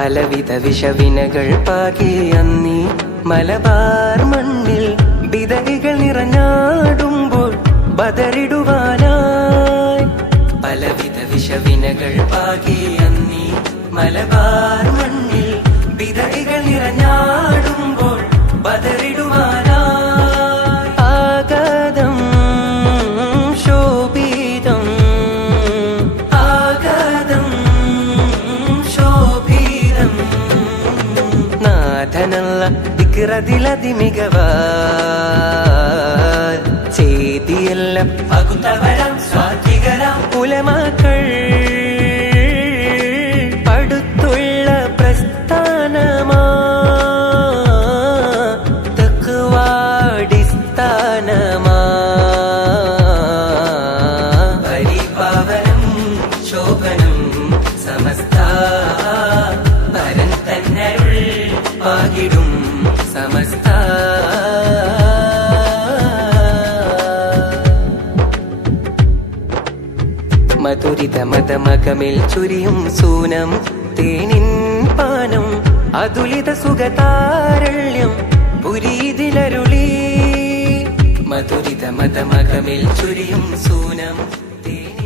പലവിധ വിഷവിനകൾ പാകിയന്നീ മലബാർ മണ്ണിൽ വിതറികൾ നിറഞ്ഞാടുമ്പോൾ ബദറിടുവാനായി. പലവിധ വിഷവിനകൾ പാകിയന്നീ മലബാർ മണ്ണിൽ വിതറികൾ നിറഞ്ഞാടുമ്പോൾ ബദറിടുവാനായി. ആഗതം ശോഭിതം ആഗതം ശോഭിതം നാഥനല്ല ദിക്റതിലതിമികവാൽ ചെയ്തിയെല്ലാം പകുത്തവരാം സ്വാത്വികരാം ഉലമാക്കൾ അടുത്തുള്ള പ്രസ്ഥാനമാ തഖ്വാടിസ്ഥാനമാ പരിപാവനം ശോഭനം സമസ്ത പരൻ തന്നരുൾ പാകിടും സമസ്ത. മധുരിത മതമകമിൽ ചുരിയും സൂനം തേനിൻ പാനം അതുലിത സുഖതാരള്യം പുരീതിലരുളി. മധുരിത മതമകമിൽ ചുരിയും സൂനം തേനിൻ